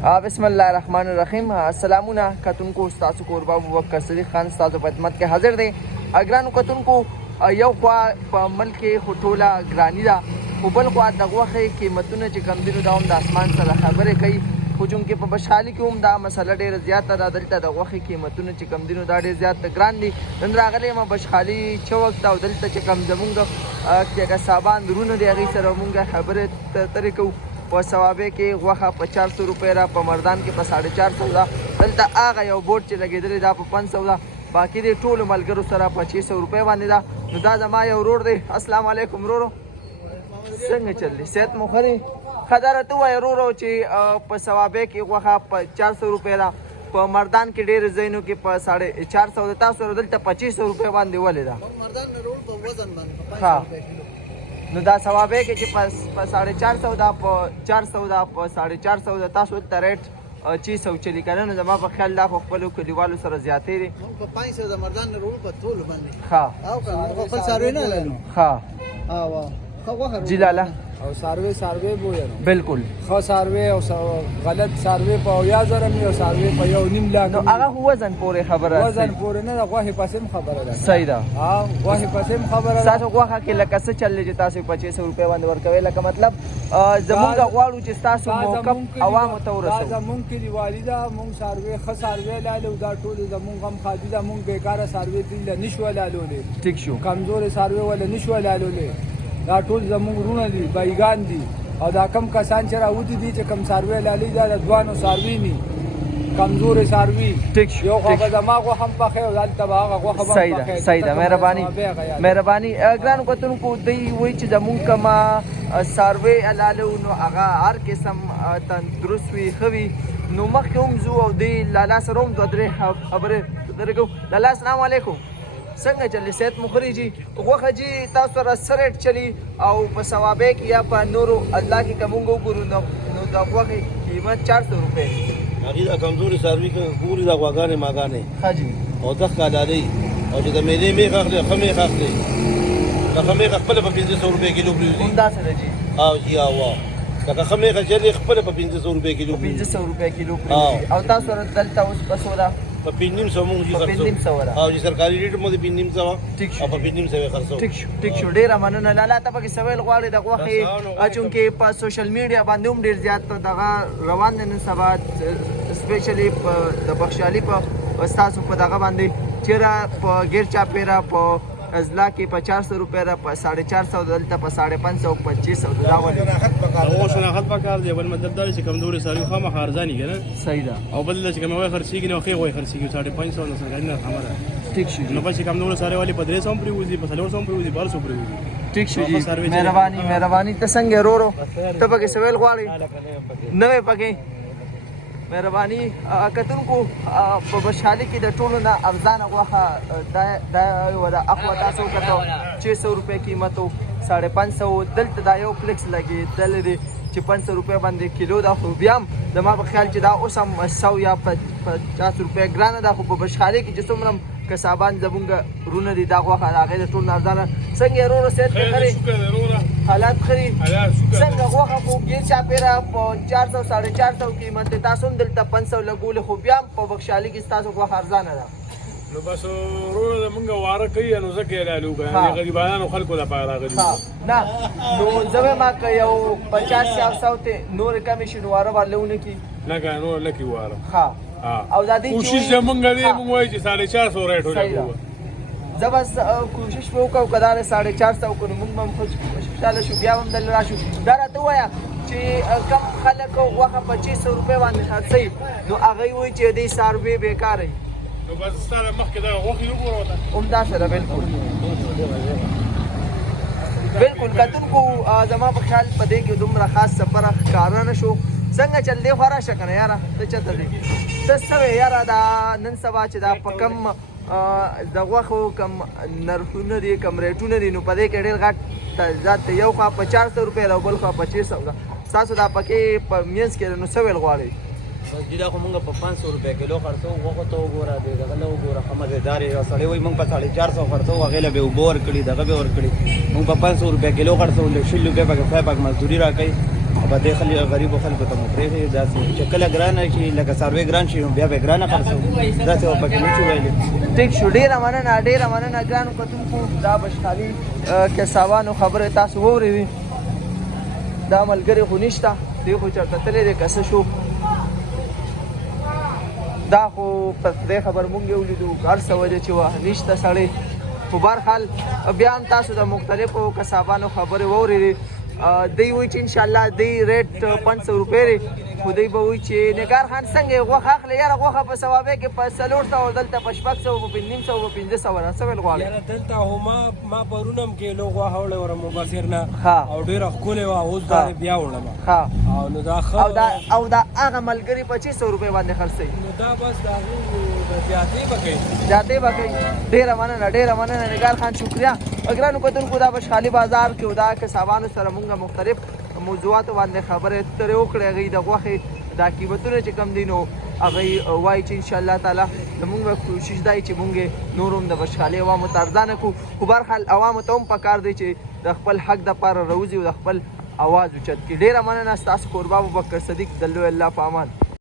بسم الله الرحمن الرحیم. سلامونه کتونکو، ستاسو کوربه ابوبکر صدیق خان ستاسو په خدمت کې حاضر دی. ګرانو کتونکو، یو خوا په ملک کې خو ټوله ګراني ده، خو بل خوا د غوښې قیمتونه چې کم دي نو دا هم د اسمان سره خبرې کوي. خو چونکې په بشخالي کې هم دا مسله ډېره زیاته ده. دلته د غوښې قیمتونه چې کم دي نو دا ډېر زیات ګران دي. نن راغلی یم بشخالي چوک ته او دلته چې کم زمونږ کسابان درونه دي هغوی سره مونږ خبرې اترې کوو. په ثوابې کې غوښه په 400 روپۍ ده، په مردان کې په 450 ده. دلته هغه یو بورډ چې لګېدلی دا په 500 ده، باقي د ټولو ملګرو سره په 600 روپۍ باندې ده. نو دا زما یو ورور دی. السلام علیکم ورورو، څنګه چل دی؟ صحت مو ښه دی؟ ښه دا راته ووایه ورورو چې په ثوابې کې غوښه په 400 روپۍ ده، په مردان کې ډېرو ځایونو کې په 450 ده، تاسو سره دلته 2500 روپۍ باندې ولې ده؟ مردان نه روړ په وزن باندې په 500 روپۍ کیلو. نو دا ثوابې کې چې په 450 ده، په 400 ده، په 450 ده، تاسو دلته ریټ 600 چلي که نه؟ نو زما په خیال دا خو خپلو کلیوالو سره زیاتې دي. موږ په 500 د مردان نه روړ په ټولو باندې. ښه او که موږ خپل څاروي نه لرو. ښه ښه غوښه جي لاله او ساروی بوینو بالکل خو ساروی او غلط ساروی په 1000 می او ساروی په 1.5 لاکھ. نو هغه وزن پورې خبره ده. وزن پورې نه، غوښه پسې خبره ده. صحیح ده. ها غوښه پسې خبره ده. تاسو غوښه کې لکه څه چلې چې تاسو 2500 روپۍ باندې ورکوي؟ لکه مطلب زمونږ غواړو چې تاسو موقف عوامو ته ورسوو. دا زمونږ کې دیوالي ده، مونږ ساروی ښه ساروی لاله دا ټول زمونږ غم خادي ده. مونږ بیکاره ساروی دل نشو لالولې. ټیک شو. کمزور ساروی ولا نشو لالولې. دا ټول زمونږ رونه دي، بایګان دي. او دا کم کسان چې راوتی دي چې کم ساروی لالي دا د دوانو ساروی ني، کمزور ساروی. ټیک شو. یو خو دماغو هم پخې او دلته هغه غوښه هم صحیح ده، صحیح ده. مهرباني ګرانو کتونکو، دوی وایي چې زمونږ کومه ساروی لالو نو هغه هر قسم تندرست وي، ښه وي. نو مخکې هم ځو او دوی لالا سره هم دوه درې خبرې درې کوو. لالا السلام علیکم، څنګه چلي؟ صحت مو ښه دی جي؟ غوښه جي تاسو سره څه ریټ چلي؟ او په ثوابې کې یا په نورو الله کې که مونږ وګورو نو د غوښې قیمت 400 روپۍ. هغې دا کمزورې څاروي ګوري دا غواګانې ماګانې ښه جي. او دغ کالالۍ او چې د معدې میخ اخلي، ښه میخ اخلي. که ښه میخه خپله په 500 روپۍ کیلو پرېوځي. همداسې ده جي. او جي هوا که ښه میخه چلې خپله په 500 روپۍ کیلو پرېوځي. 500 روپۍ کیلو پرېوځي. او تاسو سره دلته اوس په څو ده؟ په 550 مونږ جي په 550 ده. او چې سرکاري ریټ مو د 550 ټیک شو. او په 550 خرڅو. ټیک شو. ډېره مننه لالا. ته پکې سویل غواړې د غوښې، چونکې په سوشل میډیا باندې هم ډېر زیات دغه روان دی نن سبا، سپیشلی د بخشالي په ستاسو په دغه باندې چېرې په ګیر چاپېره په ازلا کې په 400 روپۍ ده، په 450 دلته په 550 2500 دا ولې؟ هغه شناخت پکار دی. بل مطلب دا چې کمزورې ساروي خامخا ارزاني که نه؟ صحیح ده. او بل دا چې کومه غوښه خرڅېږي نو ښې غوښې خرڅېږي 550 نه سرکاري نرخ همه ټیک شو. نو بس چې کمزورې ساروي والي په 300 پرېوځي، په 400 پرېوځي، 1200 پرېوځي. ټیک شو جي. مهرباني. ته څنګه ورورو؟ ته پکې سویل غواړې؟ نوې پکې مهرباني. کتونکو، په بشخالي کې د ټولو نه ارزانه غوښه دا یوه ده. اخوا تاسو وکتو 600 روپۍ قیمت و، 550. دلته دا یو فلیکس لګېدلی دی چې 500 روپۍ باندې کیلو ده. خو بیا هم زما په خیال چې دا اوس هم 100 یا 50 روپۍ ګرانه ده. خو په بشخالي کې چې څومره کسابان زمونږ رونه دي دا غوښه د هغې د ټولو نه ارزانه. څنګه ورورو صحت ښه دی؟ حالات ښه دي؟ څنګه غوښه خو ګیر چاپېره په 400 450 قیمت دی، تاسو هم دلته 500 لګولې، خو بیا هم په بخشالي کې ستاسو غوښه ارزانه ده. نو بس ورور زمونږ واره کوي نو ځکه یې رالو که غریبانو خلکو لپاره راغلي. نه نو زه وایم که یو 50 یا 100 ته نورې کمې شي نو واره به لونه کي نه که نور نه کي واره. او دا دې کوشش زمونږ دی، مونږ وایو چې 450 ریټ ولګوو. زه بس کوشش به وکړو که دا 450 وکړو نو مونږ به هم خوشحاله شو، بیا به هم دلته راشو. دا راته ووایه چې کم خلک غوښه په 600 روپۍ باندې خرڅوي نو هغوی وایي چې دې څاروي بېکاره وي. نو بس ستا نه مخکې دغه غوښې وګوره ته. همداسې ده. بالکل کتونکو، زما په خیال په دې کې دومره خاص سفره ښکاره نه شو. څنګه چل دی خو راشه که نه یاره؟ ته چېرته ځې؟ ته څه وې یاره دا نن سبا چې دا په کم د غوښو کم نرخونه دي، کم ریټونه دي، نو په دې کې ډېر غټ تضاد دی. یو خوا په 400 روپۍ ده او بل خوا په 600 ده. ستاسو دا پکې په منځ کې نو څه ویل غواړئ؟ بس جی دا خو مونږ په 500 روپۍ کیلو خرڅو. غوښو ته وګوره، دغه له وګوره ښه مزېدار یې. سړی وایي مونږ په 450 خرڅو، هغې له به اوبه ورکړي، دغه به ورکړي. مونږ په 500 روپۍ کیلو خرڅو، 100 روپۍ پکې مزدوري راکوي. په دې غریبو خلکو ته مو پرېږدي داسې چې کله ګرانه شي لکه څاروي ګران شي نو بیا به ګرانه خرڅوو داسې به پکې نه شو ویلي. ټیک شو، ډېره مننه ګرانو کتونکو. دا بشخالي کساوانو خبرې تاسو واورېدې. دا ملګری خو نشته، دی خو چېرته تللی دی که څه شو. دا خو پر خدای خبر مونږ یې ولیدو هر څه وجه چې وه نشته سړی. خو بهرحال بیا هم تاسو د مختلفو کسابانو خبرې واورېدې. دی وایي چې انشاءالله دی ریټ 500 روپۍ دی، خو دی به وایي چې نګار خان څنګه یې غوښه اخلې؟ یاره غوښه په ثوابۍ کې په 400 دلته په 600 په 500 په 500 څه ویل غواړې؟ یاره دلته خو ما پرون هم کیلو غوښه وړې وره مبصر نه ها. او ډېره ښکلې وه، اوس دا بیا وړم ها. او نو دا ښه او دا هغه ملګري 2500 روپۍ باندې خرڅوي. نو دا بس د هغې زیاتې به کوي. زیاتې به کوي. ډېره مننه نګار خان، شکریه. ګرانو کتونکو دا بشخالي بازار کې دا کسابانو سره مونږ مختلف موضوعاتو باندې خبرې اترې وکړې. هغوی د غوښې دا قیمتونه چې کم دي نو هغوی وایي چې انشاءالله تعالی زمونږ کوشش دا چې مونږ نور هم د بشخالي عوامو ته ارزانه کړو. خو بهرحال عوامو ته هم پکار دی چې د خپل حق دپاره راوځي او د خپل اواز اوچت کړي. ډېره مننه ستاسو کوربه ابوبکر صدیق. د لوی الله په امان.